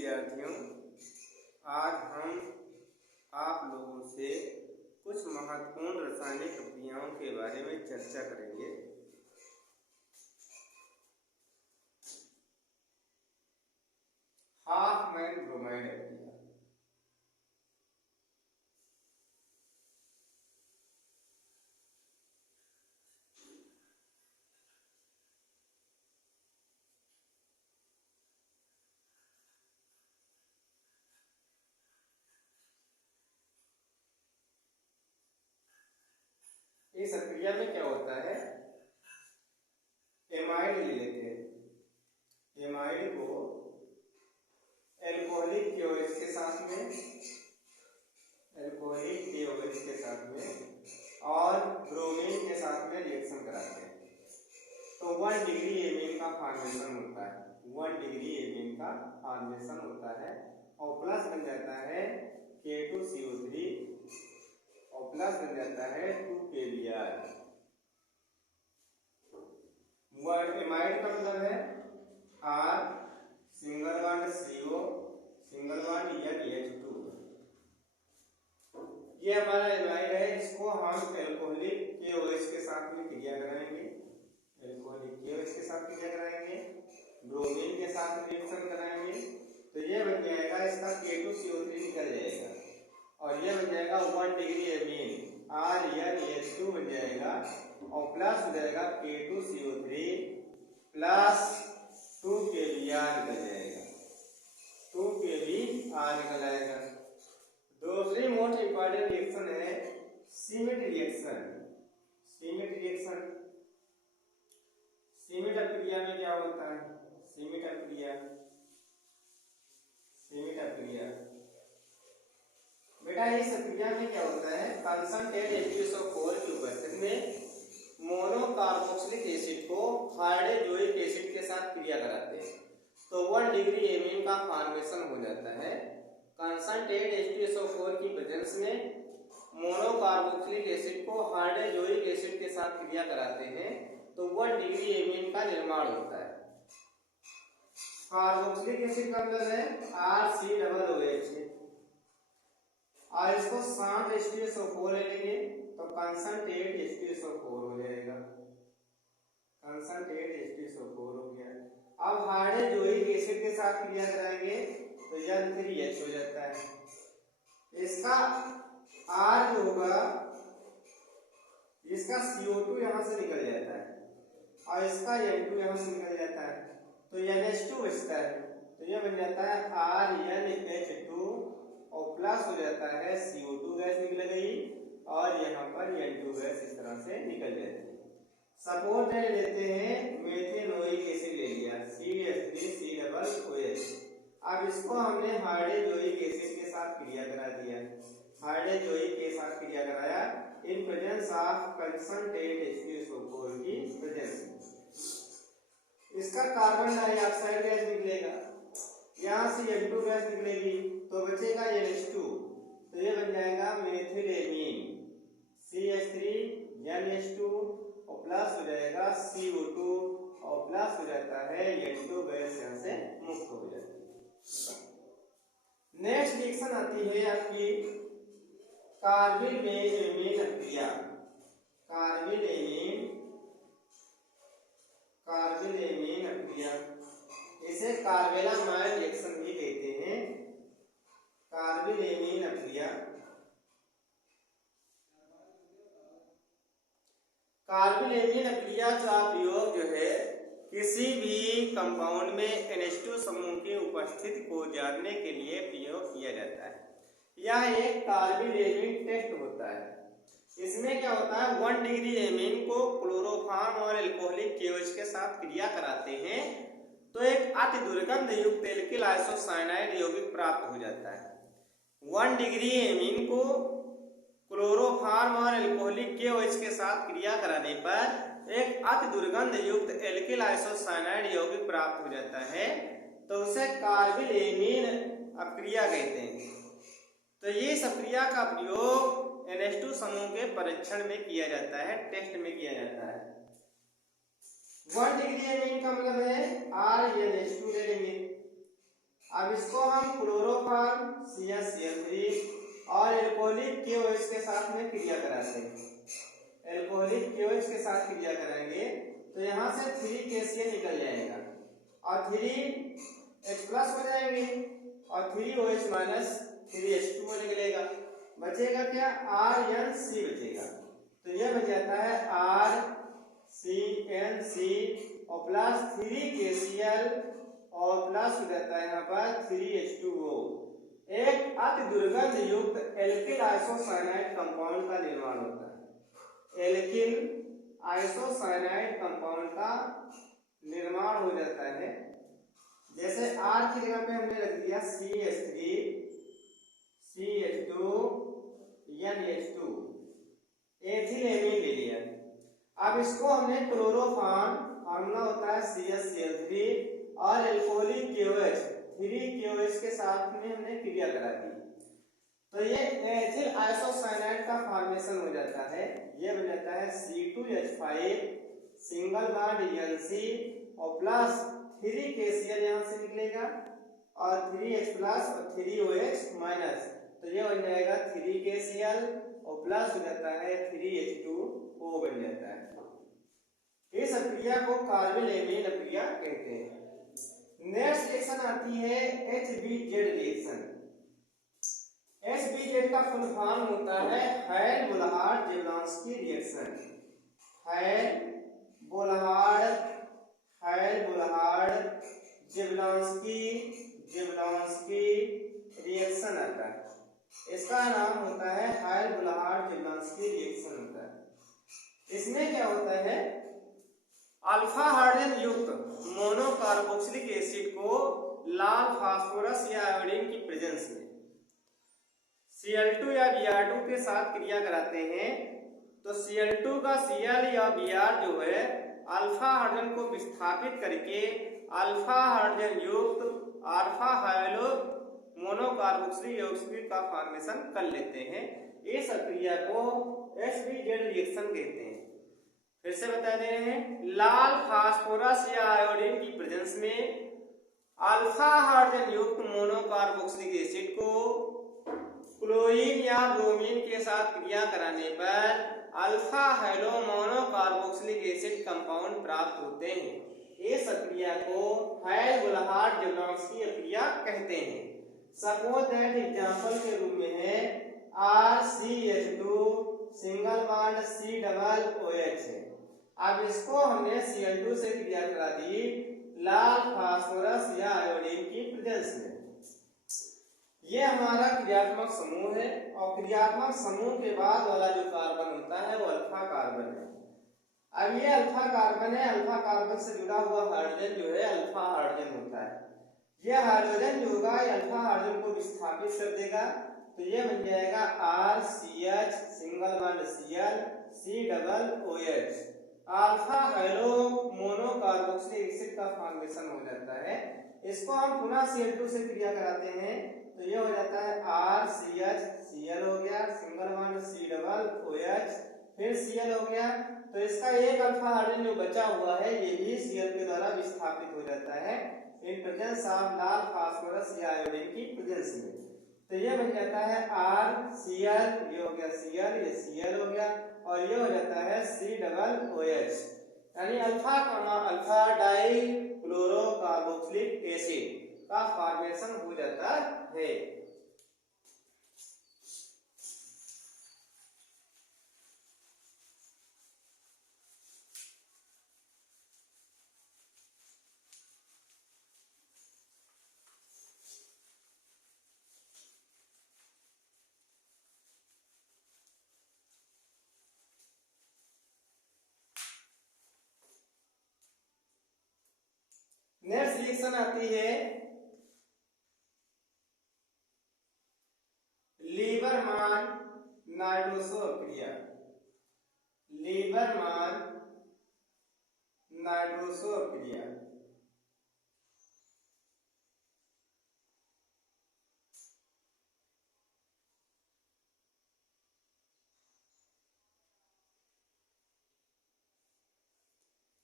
विद्यार्थियों, आज हम आप लोगों से कुछ महत्वपूर्ण रासायनिक क्रियाओं के बारे में चर्चा करेंगे। हाफमैन ब्रोमाइड अभिक्रिया। इस प्रक्रिया में क्या होता है, एमाइड ले लेते हैं। एमाइड को एल्कोहलिक KOH के साथ में, और ब्रोमीन के साथ में रिएक्शन कराते हैं तो 1 डिग्री एमीन का फॉर्मेशन होता है। 1 डिग्री एमीन का फॉर्मेशन होता है और प्लस बन जाता है K2CO3 और प्लस बन जाता है 2KBr। एमाइड का मतलब है R single bond CO single bond NH2। ये हमारा एमाइड है, इसको हम एल्कोहलिक KOH के साथ में क्रिया कराएंगे। एल्कोहलिक KOH के साथ क्रिया कराएंगे, ब्रोमीन के साथ रिएक्शन कराएंगे तो ये बन जाएगा, इसका K2CO3 निकल जाएगा और ये बन जाएगा 1 डिग्री एमीन RNH2 बन जाएगा और प्लस हो जाएगा K2CO3 प्लस 2KBr निकल जाएगा, 2KBr निकल आएगा। दूसरी मोस्ट इंपॉर्टेंट रिएक्शन है cement reaction. Cement reaction, cement अभिक्रिया में क्या होता है? सीमेंट अभिक्रिया, बेटा इस अभिक्रिया में क्या होता है, कंसंट्रेट H2SO4 की उपस्थिति में मोनोकार्बोक्सिलिक एसिड को हाइड्रोजोइक एसिड के साथ क्रिया कराते हैं तो 1 डिग्री एमीन का फॉर्मेशन हो जाता है। कंसंट्रेट H2SO4 की प्रेजेंस में मोनोकार्बोक्सिलिक एसिड को हाइड्रोजोइक एसिड के साथ क्रिया कराते हैं तो 1 डिग्री एमीन का निर्माण होता है। कार्बोक्सिलिक एसिड का मतलब है RCOOH और इसको शांत H2SO4 ले लेंगे तो कंसंट्रेट H2SO4 हो जाएगा। कंसंट्रेट H2SO4 हो गया। अब हाइड्रोजोइक एसिड के साथ क्रिया कराएंगे तो N3H हो जाता है। इसका R जो होगा, इसका CO2 यहां से निकल जाता है और इसका N2 यहां से निकल जाता है तो NH2 बचता है तो यह बन जाता है RNH2 और प्लस हो जाता है CO2 गैस निकल गई और यहाँ पर N2 गैस इस तरह से निकल जाती है। सपोज ले लेते हैं मेथेनोइक एसिड ले लिया CH3COOH। अब इसको हमने हाइड्रोजोइक एसिड के साथ क्रिया करा दिया, हाइड्रोजोइक के साथ क्रिया कराया in presence of concentrate H2SO4 की प्रेजेंस में। इसका कार्बन डाइऑक्साइड गैस निकलेगा, यहाँ से N2 गैस निकलेगी तो बचेगा NH2 तो ये बन जाएगा मेथिलेमीन CH3NH2 और प्लस हो जाएगा CO2 और प्लस हो जाता है N2 गैस यहाँ से मुक्त हो जाती है। नेक्स्ट रिएक्शन आती है आपकी कार्बिल एमीन अभिक्रिया। कार्बिल एमीन अभिक्रिया, इसे कार्बेलामाइड रिएक्शन भी कहते हैं। कार्बिल एमीन अभिक्रिया, कार्बिल एमीन अभिक्रिया का प्रयोग जो है किसी भी कंपाउंड में NH2 समूह की उपस्थिति को जानने के लिए प्रयोग किया जाता है। यह एक कार्बिल एमीन टेस्ट होता है। इसमें क्या होता है, 1 डिग्री एमीन को क्लोरोफॉर्म और एल्कोहलिक KOH के साथ क्रिया कराते हैं तो एक अति दुर्गंध युक्त एल्किल आइसोसाइनाइड यौगिक प्राप्त हो जाता है। 1 डिग्री एमीन को क्लोरोफॉर्म और एल्कोहलिक KOH के साथ क्रिया कराने पर एक अति दुर्गंध युक्त एल्किल आइसोसाइनाइड यौगिक प्राप्त हो जाता है तो उसे कार्बिल एमीन अभिक्रिया कहते हैं। तो ये इस अभिक्रिया का प्रयोग NH2 समूह के परीक्षण में किया जाता है, टेस्ट में किया जाता है। 1 डिग्री एमीन का मतलब है RNH2 ले लेंगे अब इसको हम क्लोरोफॉर्म CH3 और एल्कोहलिक KOH के साथ में क्रिया कराते हैं। एल्कोहलिक KOH के साथ क्रिया कराएंगे तो यहाँ से 3KCl निकल जाएगा और 3H+ हो जाएंगे और 3OH माइनस 3H2 निकलेगा। बचेगा क्या? RNC बचेगा। तो यह बच जाता है RCNC और प्लस 3KCl और प्लस हो जाता है यहाँ पर 3H2O। एक अति दुर्गंध युक्त एल्किल आइसोसाइनाइड कंपाउंड का निर्माण होता है। एल्किल आइसोसाइनाइड कंपाउंड का निर्माण हो जाता है। जैसे R की जगह पे हमने रख दिया CH3 CH2 NH2 एथिलेमीन ले लिया। अब इसको हमने क्लोरोफॉर्म, फार्मूला होता है CH3 और एल्कोहलिक KOH 3KOH के साथ में हमने क्रिया करा दी तो ये एथिल आइसोसाइनाइड का फॉर्मेशन हो जाता है। ये बन जाता है C2H5 सिंगल बॉन्ड NC और प्लस 3KCl यहाँ से निकलेगा और 3H+ और 3OH माइनस, तो ये बन जाएगा 3KCl और प्लस हो जाता है 3H2O बन जाता है। इस अभिक्रिया को कार्बोनिल अभिक्रिया कहते हैं। नेक्स्ट रिएक्शन आती है HBZ रिएक्शन। HBZ का फुल फॉर्म होता है हाइल-बोलहार्ड-जेब्लांस्की रिएक्शन। हाइल-बोलहार्ड-जेब्लांस्की रिएक्शन आता है। इसका नाम होता है हाइल-बोलहार्ड-जेब्लांस्की रिएक्शन होता है। इसमें क्या होता है? अल्फा हाइड्रोजन युक्त मोनोकार्बोक्सिलिक एसिड को लाल फास्फोरस या आयोडीन की प्रेजेंस में Cl2 या Br2 के साथ क्रिया कराते हैं तो Cl2 का Cl या Br जो है अल्फा हाइड्रोजन को विस्थापित करके अल्फा हाइड्रोजन युक्त अल्फा हाइलो मोनोकार्बोक्सिलिक एसिड का फॉर्मेशन कर लेते हैं। इस क्रिया को HBZ रिएक्शन कहते हैं। फिर से बता दे रहे हैं, लाल फास्फोरस या आयोडीन की प्रेजेंस में अल्फा हाइड्रोजन युक्त मोनोकार्बोक्सिलिक एसिड को क्लोरीन या ब्रोमीन के साथ क्रिया कराने पर alpha hello monocarboxylic acid compound प्राप्त होते हैं। इस क्रिया को हाइल-बोलहार्ड-जेब्लांस्की क्रिया कहते हैं। सपोज दैट एग्जांपल के रूप में है RCH2 सिंगल बॉन्ड C=OH है। अब इसको हमने Cl2 से क्रिया करा दी लाल फास्फोरस या आयोडीन की प्रेजेंस में। ये हमारा क्रियात्मक समूह है और क्रियात्मक समूह के बाद वाला जो कार्बन होता है वो अल्फा कार्बन है। अब ये अल्फा कार्बन है, अल्फा कार्बन से जुड़ा हुआ हाइड्रोजन जो है अल्फा हाइड्रोजन होता है। ये हाइड्रोजन जो होगा ये अल्फा हाइड्रोजन को विस्थापित कर देगा तो ये बन जाएगा RCH single bond Cl C=OH alpha hello monocarboxylic acid का फॉर्मेशन हो जाता है। इसको हम पुनः Cl2 से क्रिया कराते हैं तो ये हो जाता है RCH Cl हो गया सिंगल बॉन्ड C=OH फिर Cl हो गया तो इसका एक अल्फा हाइड्रोजन जो बचा हुआ है ये भी Cl के द्वारा विस्थापित हो जाता है in presence of Lal phosphorus या आयोडीन की प्रेजेंस में। तो ये बन जाता है RCl, ये हो गया Cl, ये Cl हो गया और ये हो जाता है C=OH यानी alpha die chloro carboxylic acid का फॉर्मेशन हो जाता है। नेक्स्ट रिएक्शन आती है लीबरमान नाइट्रोसो क्रिया। लीबरमान नाइट्रोसो क्रिया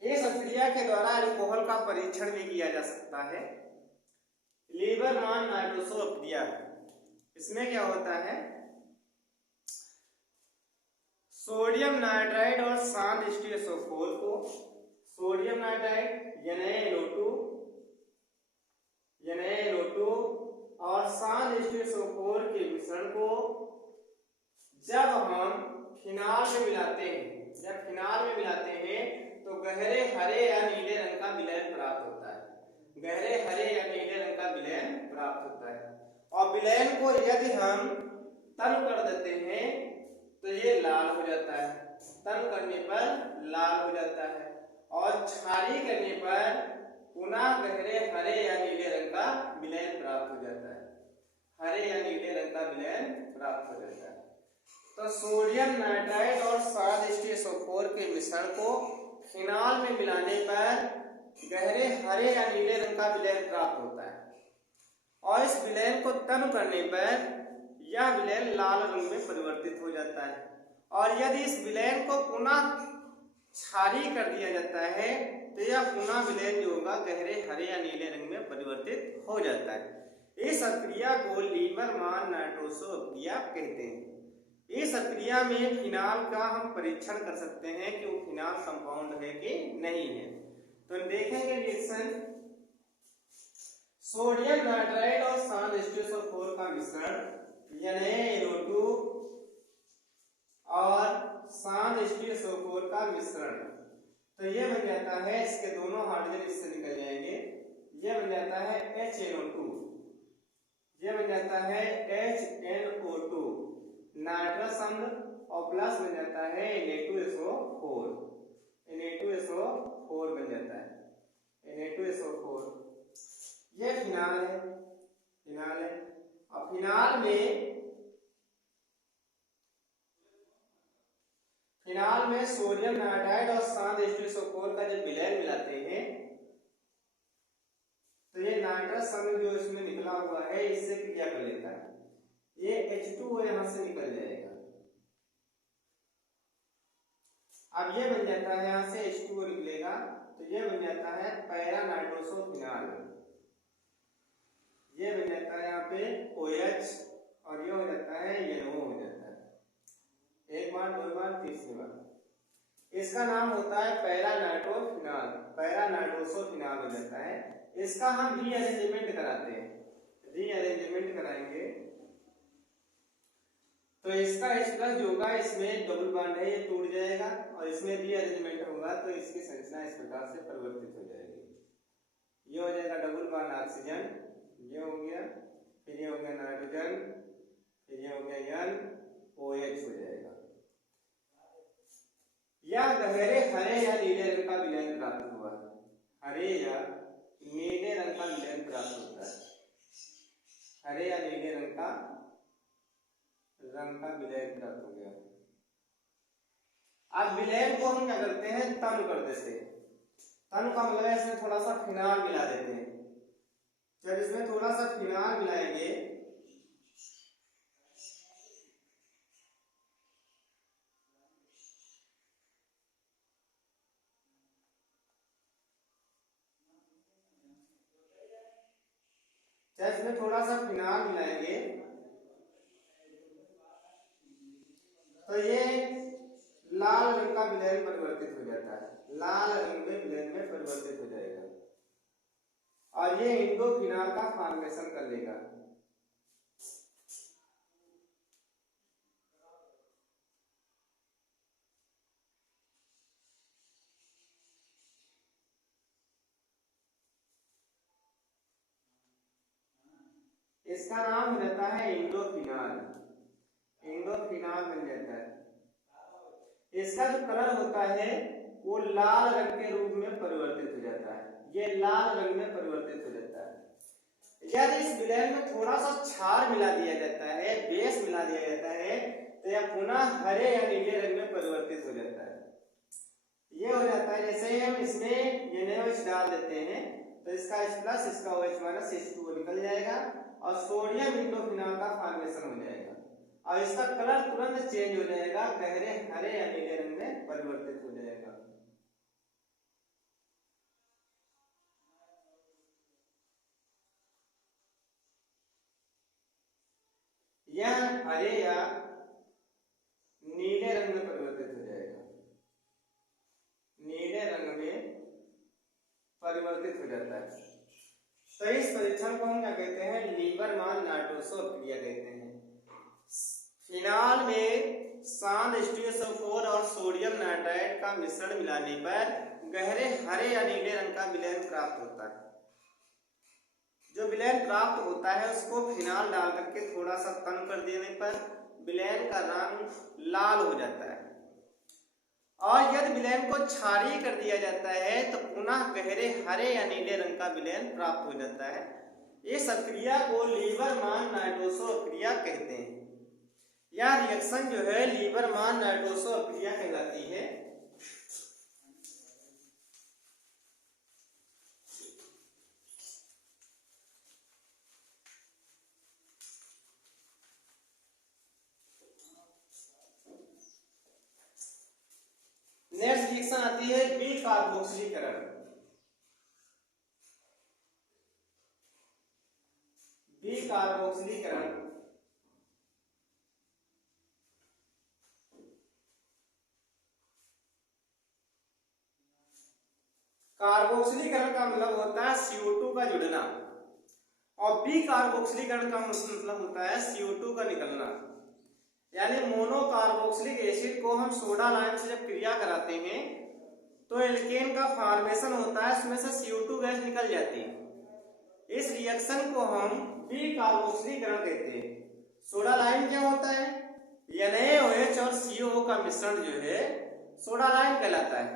इस क्रिया के द्वारा अल्कोहल का परीक्षण भी किया जा सकता है। लीबरमान नाइट्रोसो अप्रिया। इसमें क्या होता है, सोडियम नाइट्राइड और शांत H2SO4 को, सोडियम नाइट्राइड NaNO2 और शांत H2SO4 के मिश्रण को जब हम फिनाल में मिलाते हैं, तो गहरे हरे या नीले रंग का विलयन प्राप्त होता है। गहरे हरे या नीले रंग का विलयन प्राप्त होता है। और विलयन को यदि हम तन कर देते हैं तो ये लाल हो जाता है, तन करने पर लाल हो जाता है, और क्षारीय करने पर पुनः गहरे हरे या नीले रंग का विलयन प्राप्त हो जाता है। हरे या नीले रंग का विलयन प्राप्त हो जाता है। तो सोडियम नाइट्राइड और शांत H2SO4 के मिश्रण को फिनाल में मिलाने पर गहरे हरे या नीले रंग का विलयन प्राप्त होता है, और इस विलयन को तन करने पर यह विलयन लाल रंग में परिवर्तित हो जाता है। और यदि इस विलयन को पुनः क्षारीय कर दिया जाता है तो यह पुनः विलयन जो होगा गहरे हरे या नीले रंग में परिवर्तित हो जाता है। इस अक्रिया को लीबरमान नाइट्रोसो अक्रिया कहते हैं। इस अक्रिया में फिनाल का हम परीक्षण कर सकते हैं कि वो फिनाल कंपाउंड है कि नहीं है। तो देखेंगे रिएक्शन, सोडियम नाइट्राइड और शांत H2SO4 का मिश्रण NaNO2 और शांत H2SO4 का मिश्रण, तो ये बन जाता है, इसके दोनों हाइड्रोजन इससे निकल जाएंगे, ये बन जाता है HNO2, ये बन जाता है HNO2 नाइट्रस अम्ल, और प्लस बन जाता है Na2SO4, Na2SO4 बन जाता है, Na2SO4। ये फिनाल है। और फिनाल में सोडियम नाइट्राइड और शांत H2SO4 का जब विलयन मिलाते हैं तो ये नाइट्रस अम्ल जो इसमें निकला हुआ है इससे क्रिया कर लेता है, ये H2O यहां से निकल जाएगा। अब ये बन जाता है, यहां से H2O निकलेगा तो ये बन जाता है पैरा नाइट्रोसोफिनाल, ये बन जाता है यहाँ पे OH, और ये हो जाता है NO हो जाता है। एक बार, दो बार, तीसरी बार। इसका नाम होता है पैरा नाइट्रोफिनाल, पैरा नाइट्रोसोफिनाल हो जाता है। इसका हम रीअरेंजमेंट कराते हैं, रीअरेंजमेंट कराएंगे तो इसका H+ जो होगा इसमें डबल बॉन्ड है, ये टूट जाएगा, और इसमें रीअरेंजमेंट होगा तो इसकी संरचना इस प्रकार से परिवर्तित हो जाएगी। ये हो जाएगा डबल बॉन्ड ऑक्सीजन, ये हो गया, फिर ये हो गया नाइट्रोजन, फिर ये हो गया NOH हो जाएगा। यह गहरे हरे या नीले रंग का विलयन प्राप्त हुआ है, हरे या नीले रंग का विलयन प्राप्त होता है, हरे या नीले रंग का विलयन प्राप्त हो गया। अब विलयन को हम क्या करते हैं, तन कर देते हैं। तन का मतलब इसमें थोड़ा सा फिनाल मिला देते हैं। जब इसमें थोड़ा सा फिनाल मिलाएंगे तो ये लाल रंग का विलयन परिवर्तित हो जाता है, लाल रंग में विलयन में परिवर्तित हो जाएगा, और ये इंडोफिनाल का फॉर्मेशन कर लेगा। इसका नाम हो जाता है इंडोफिनाल, इंडोफिनाल बन जाता है। इसका जो कलर होता है वो लाल रंग के रूप में परिवर्तित हो जाता है, ये लाल रंग में परिवर्तित हो जाता है। यदि इस विलयन में थोड़ा सा क्षार मिला दिया जाता है, बेस मिला दिया जाता है, तो यह पुनः हरे या नीले रंग में परिवर्तित हो जाता है। ये हो जाता है जैसे ही हम इसमें NaOH डाल देते हैं तो इसका H+ इसका OH- H2O निकल जाएगा और सोडियम इंडोफिनाल का फॉर्मेशन हो जाएगा, और इसका कलर तुरंत चेंज हो जाएगा, गहरे हरे या नीले रंग में परिवर्तित हो जाएगा। यह हरे या नीले रंग में परिवर्तित हो जाएगा, नीले रंग में परिवर्तित हो जाता है। तो इस परीक्षण को हम क्या कहते हैं, लीबरमान-नार्डोसो क्रिया कहते हैं। फिनाल में सांड H2SO4 और सोडियम नाइट्राइड का मिश्रण मिलाने पर गहरे हरे या नीले रंग का विलयन प्राप्त होता है। जो विलयन प्राप्त होता है उसको फिनाल डाल करके थोड़ा सा तन कर देने पर विलयन का रंग लाल हो जाता है, और यदि विलयन को क्षारीय कर दिया जाता है तो पुनः गहरे हरे या नीले रंग का विलयन प्राप्त हो जाता है। इस क्रिया को लीबरमान-नार्डोसो क्रिया कहते हैं। यह रिएक्शन जो है लीबरमान-नार्डोसो क्रिया कहलाती है। नेक्स्ट रिएक्शन आती है बीकार्बोक्सिलीकरण। बीकार्बोक्सिलीकरण कार्बोक्सिलीकरण का मतलब होता है CO2 का जुड़ना, और बीकार्बोक्सिलीकरण का मतलब होता है CO2 का निकलना। यानी मोनोकार्बोक्सिलिक एसिड को हम सोडा लाइम से जब क्रिया कराते हैं तो एल्केन का फॉर्मेशन होता है, उसमें से CO2 गैस निकल जाती है। इस रिएक्शन को हम बीकार्बोक्सिलीकरण कहते हैं। सोडा लाइम क्या होता है, NaOH और CO का मिश्रण जो है सोडा लाइम कहलाता है।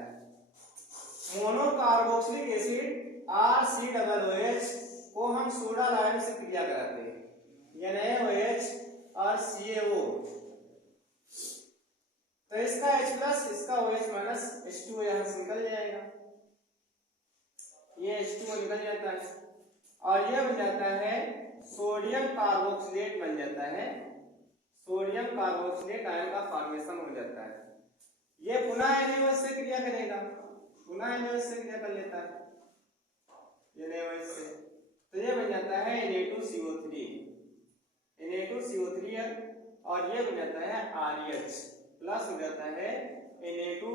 मोनोकार्बोक्सिलिक एसिड RCOOH को हम सोडा लाइम से क्रिया कराते हैं, NaOH और CaO। तो इसका H+ इसका OH- H2O यहां से निकल जाएगा, ये H2O निकल जाता है और यह बन जाता है सोडियम कार्बोक्सिलेट बन जाता है। सोडियम कार्बोक्सिलेट आयन का फॉर्मेशन हो जाता है। ये पुनः NaOH से क्रिया करेगा, पुनः NaOH से क्रिया कर लेता है NaOH से, तो ये बन जाता है Na2CO3 और ये बन जाता है RH प्लस हो जाता है Na2